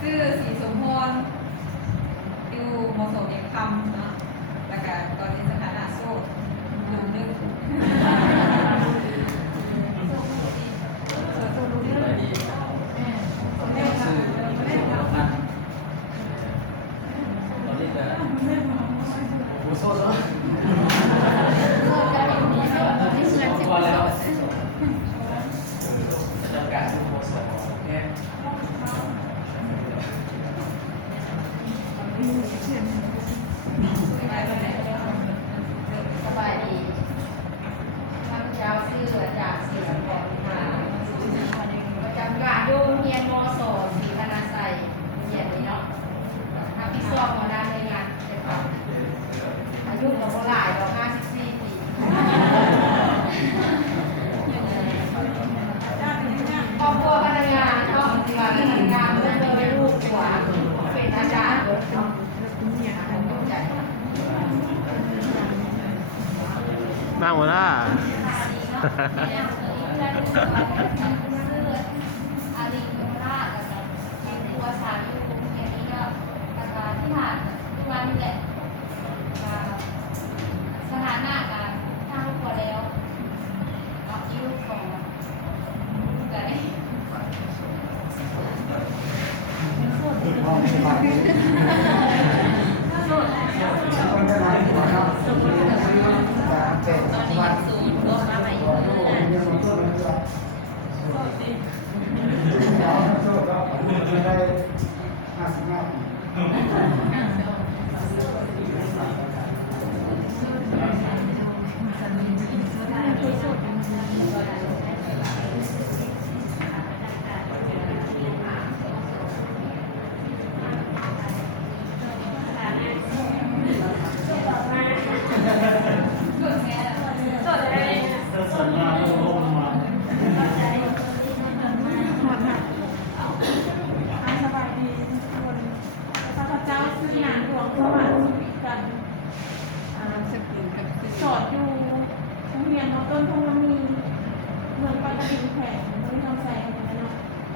ชื่อสีสมพรอยู่มสเอกคำเนาะแล้วก็ตอนนี้สถานะโซ่อยู่นึงสบายดีข้าพเจ้าชื่ออาจารย์ศิลปกรค่ะประจำการอยู่เรียนมศศรีพนาไซเรียนนี้เนาะทำที่ซ่อมมาได้ในงานเจ็บปากอายุของเราหลายเรา54 ปีครอบครัวพนักงานก็ปฏิบัติพนักงานเพื่อเป็นลูกหัวเป็นอาจารย์นั่งมาล่ะอาลีโนรากับเป็นตัวสารอยู่ตรงนี้ก็การที่ผ่านทุกวันนี่แหละสถานะการสร้างครอบครัวแล้วอายุของไก่ตอนนี้สูงก็มาใหม่อยู่สอนอยู่โรงเรียนต้นพงมีเมืองปากกระดิ่งแขกเมืองทองแสงอย่างนั้นเนาะ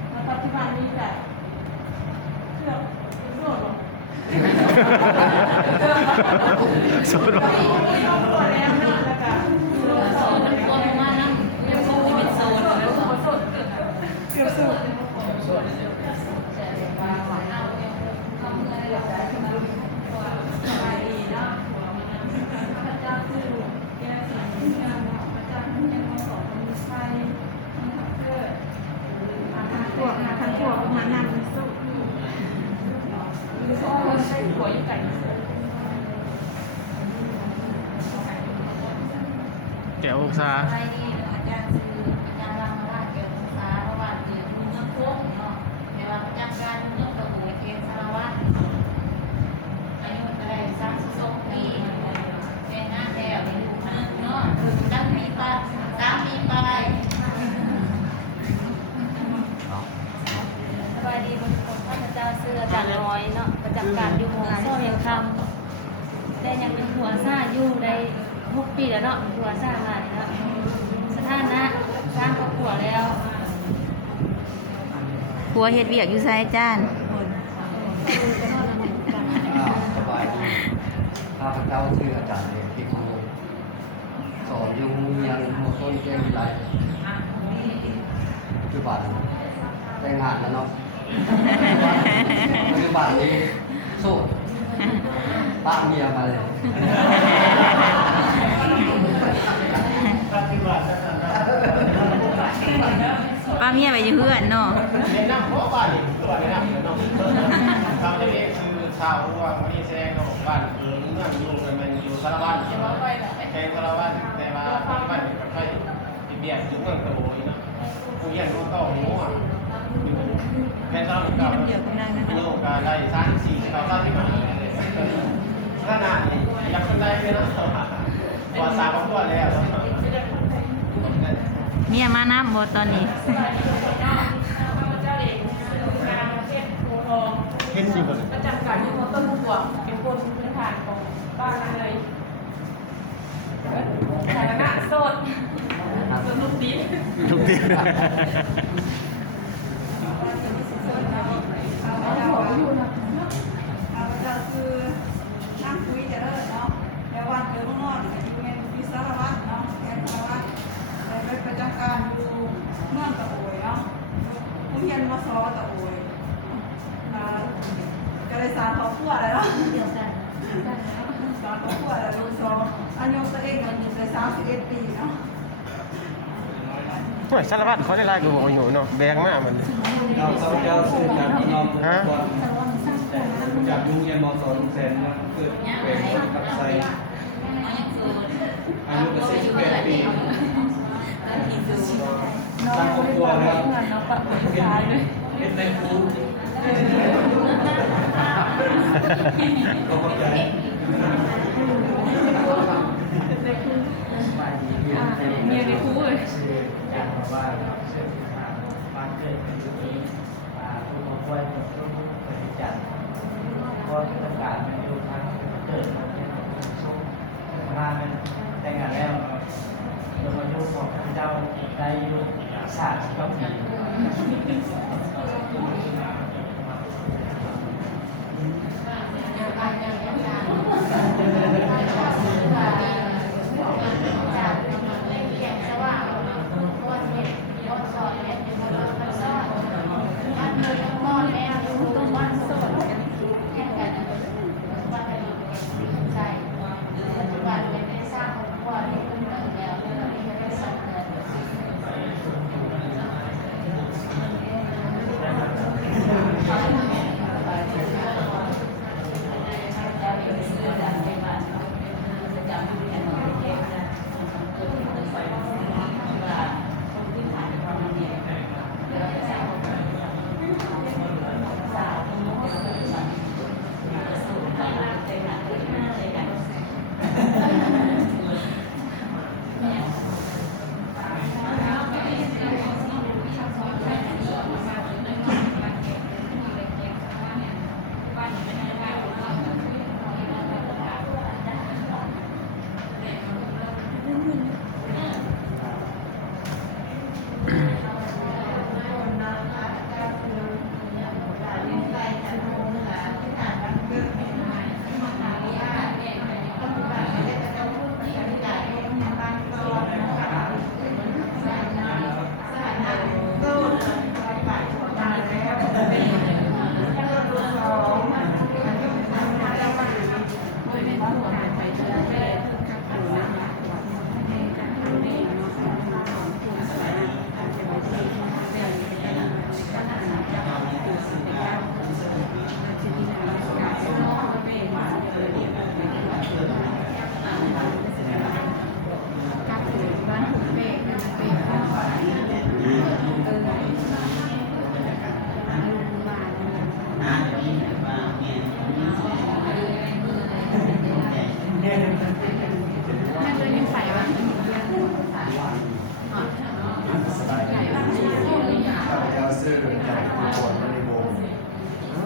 แล้วปัจจุบันนี้แบบเกือบโสดหรอโสดหรอแล้วเนาะแล้วก็โสดมันควรมานั่งยังโสดที่เป็นโสดเกือบโสดทั้งตัวประมาณนั้นสู้ใช่หัวยุ่งไก่แก้วอุกซาไปดีอาจารย์ซื้ออาจารย์รามราชเกี่ยวกับสารวัตรเกี่ยวกับเมืองโค้งเนาะในวันประจำการเมืองตะบูเกณฑ์สารวัตรอายุมันก็ได้32 ปีเป็นหน้าแถวในลูกนึงเนาะตั้งปีปัด3 ปีไปสบายดีบนคนพระเจ้าซื้ออาจารย์น้อยเนาะประจำการอยู่หมู่ซ่อเรียงคำแต่ยังเป็นหัวซ่าอยู่ใน6 ปีแล้วเนาะหัวซ่ามาเนาะสถานะสร้างครอบครัวแล้ว ผัวเฮ็ดเวียกอยู่ไสอาจารย์ สบายดีข้าพเจ้าชื่ออาจารย์เอกที่ครูสอนอยู่โรงเรียนมต้นแก้ววิไลปัจจุบันแต่งงานแล้วเนาะปัจจุบันนี้โสดป้าเมียมาเลยป้าเมียไปอยู่เพื่อนเนาะแนะนำเพราะบ้านนี่ตัวแนะนำเนาะชาวที่นี่คือชาวว่าวันนี้แสดงเนาะบ้านเมืองอยู่กันมันอยู่สารวัตรใช่ไหมแทงสารวัตรแต่ ว่าปัจจุบันเป็นประเทศอินเดียจุดเมืองตะโอยนะผู้เยี่ยมเขาต่อหัวแค่เล่ากับโลกการได้34เราตั้งที่มาขนาดนี้ยังคนได้เลยนะว่าสามครอบครัวแล้ว เมียมาน้ำบ่ตอนนี้ เห็นอยู่บ่ ประจำการที่ต้นบวกเป็นคนพื้นฐานของบ้านนั้นเลยฐานะโสดลูกดิบ ทุกที ข้าพเจ้าคือนั่งคุยจะเลิศเนาะแต่วันเกิดเมื่อวานอยู่ในวิสารวัตรเนาะแทนสารวัตรไปประจำการอยู่เมืองตะโอยเนาะผู้เรียนมาสอตะโอยก็เลยสารครอบครัวเลยเนาะสารครอบครัวแล้วลูกสองอายุตัวเองมันได้31 ปีเนาะ โอ้ยสารพัดเขาได้ไล่กูบอกอยู่เนาะแบงมากมัน เราเจ้าซื้อจากพี่น้อง ฮะ จากโรงเรียนม.2 ลุงแสนนะเกิดเป็นคนกับไซอายุก็48 ปีสร้างครอบครัวแล้วเป็นในครูก็เข้าใจ เมียในคู่เลย การบอกว่าเชื่อถือทางบ้านเกิดเป็นที่นี้ผู้มาควรจะต้องปฏิจัติเพราะที่ต้องการมันอยู่ทางเกิดมาเป็นช่วงมาเป็นแต่งงานแล้วโดยมายุของพระเจ้าได้อยู่ศาสตร์ก็มี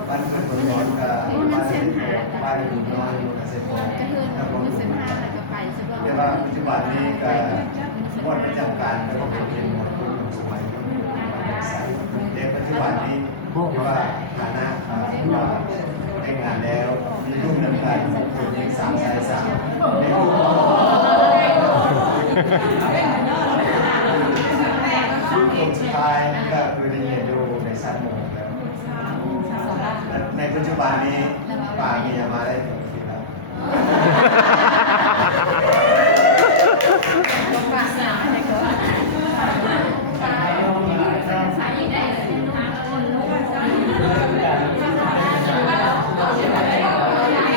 บ้านเกิดคนร้อนกับบ้านอยู่น้อยอยู่เกษตรกรครับผมแต่ว่าปัจจุบันนี้ก็หมดประจำการแล้วก็เป็นหมดคนสมัยเด็กปัจจุบันนี้พวกว่าฐานะว่าแต่งงานแล้วมีลูกนำกันคนยิง3 ชาย 3ในลูกคนสุดท้ายก็คือได้เรียนอยู่ในชั้นม .6 ในปัจจุบันนี้ป่าเมียมาได้ถึงที่แล้ว